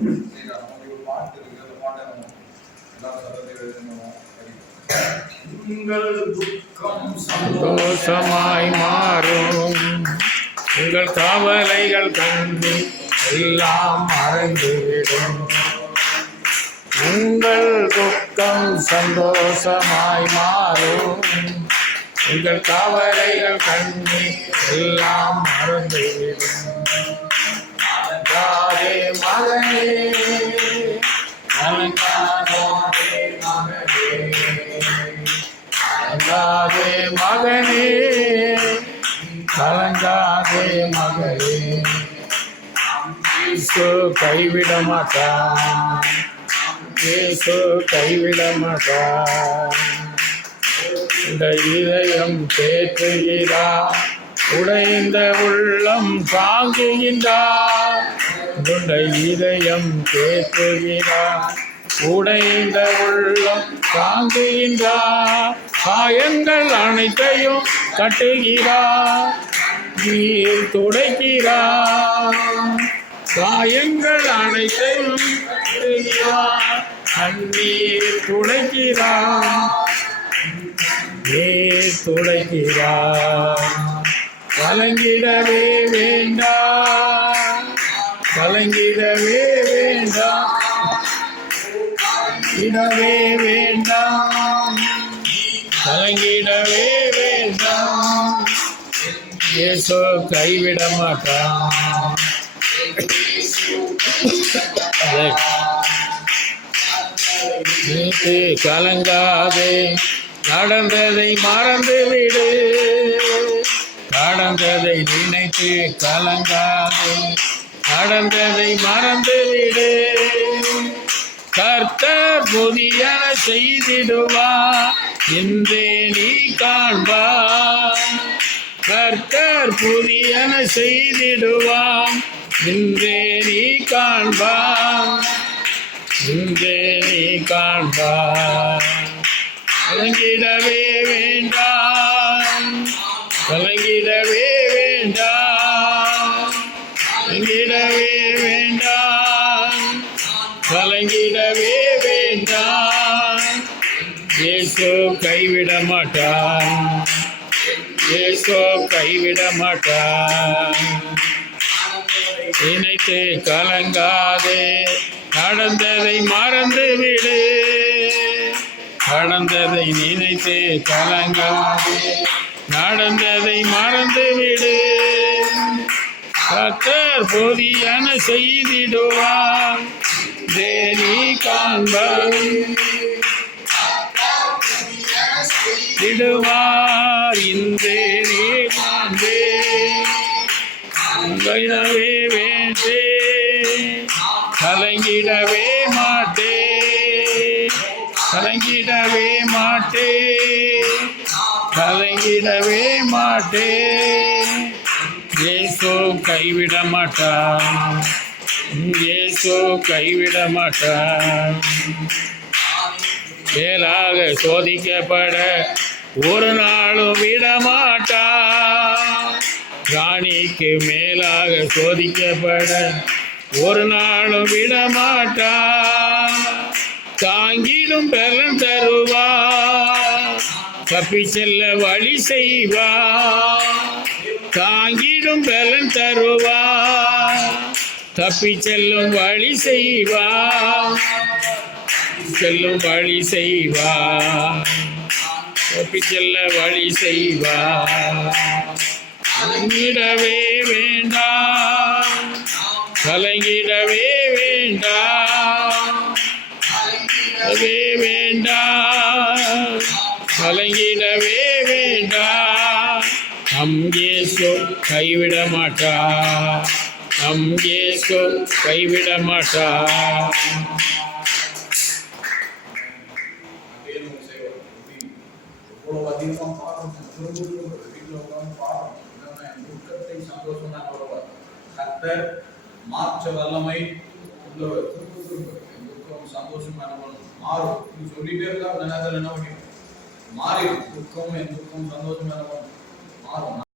பாட்டு இருக்கு, அந்த பாட்டை நம்ம எல்லாரும் சத்தத்தை எழுதணும். உங்கள் துக்கம் சந்தோஷமாய் மாறும், உங்கள் கவலைகள் கண்டு எல்லாம் மறைந்துவிடும். உங்கள் துக்கம் சந்தோஷமாய் மாறும், உங்கள் கவலைகள் கண்டு எல்லாம் மறந்துவிடும். அலங்காதே மகனே, அலங்காதே மகனே, கலங்காதே மகனே, கலங்காதே மகளே. இயேசு கைவிட மாட்டார், இயேசு கைவிட மாட்டார். இந்த இதயம் தேற்றுகிறார், உடைந்த உள்ளம் தாங்குகின்றார். இந்த இதயம் தேற்றுகிறார், உடைந்த உள்ளம் தாங்குகின்றார். காயங்கள் அனைத்தையும் கட்டுகிறார், நீர் துடைக்கிறார். காயங்கள் அனைத்தையும் கட்டுகிறார், கண்ணீர் துடைக்கிறார், நீர் துடைக்கிறார். கலங்கிடவே வேண்டாம், கலங்கிடவே வேண்டாம், இடவே வேண்டாம், கலங்கிடவே வேண்டாம். இயேசு கைவிட மாட்டான். கலங்காதே, நடந்ததை மறந்து விடு, நடந்ததை நினைத்து கலங்காதே, நடந்ததை மறந்து விடு. கர்த்தர் புதியன செய்திடுவார், இன்றே நீ காண்பார். கர்த்தர் புதியன செய்திடுவார், இன்றே நீ காண்பார், இன்றே நீ காண்பார். கலங்கிடவே வேண்டாம், கலங்கிடவே வேண்டாம், கலங்கிடவே வேண்டாம், கலங்கிடவே வேண்டாம். இயேசு கைவிட மாட்டான், இயேசு கைவிட மாட்டான். நினைத்து கலங்காதே, நடந்ததை மறந்து விடு, நடந்ததை நினைத்து கலங்காதே, நடந்ததை மறந்து விடு. கர்த்தர் புதியன செய்திடுவார், தேனி காண்பார். திடுவார் இன்றே நீ காண்பே, கலங்கிடவே வேண்டே, கலங்கிடவே மாட்டே, கலங்கிடவே மாட்டே, கலங்கிடவே மாட்டே. இயேசு கைவிட மாட்டான், இயேசு கைவிட மாட்டான். மேலாக சோதிக்கப்பட ஒரு நாளும் விடமாட்டான். ராணிக்கு மேலாக சோதிக்கப்பட ஒரு நாளும் விடமாட்டான். தாங்கிடும் பலன் தருவார், தப்பி செல்ல வழி செய்வார். தாங்கிடும் பலன் தருவார், தப்பி செல்லும் வழி செய்வார், செல்லும் வழி செய்வார், தப்பி செல்ல வழி செய்வார். கலங்கிடவே வேண்டாம், கலங்கிடவே வேண்டாம், கலங்கிடவே வேண்டாம், கலங்கிடவே வேண்டாம். நம் இயேசு கைவிட மாட்டார், நம் இயேசு கைவிட மாட்டார். அதிகமாக பாடுறோம், வீட்டில் உட்காந்து பாடுறோம். என் துக்கத்தை சந்தோஷம் தான் வருவார். கர்த்தர் மாற்ற வல்லமை உள்ளவர். என் துக்கம் சந்தோஷமா மாறும். நீ சொல்லிட்டே இருக்கா, நேரத்தில் என்ன பண்ணி மாறிடும். துக்கம் என் துக்கம் சந்தோஷமா மாறும்.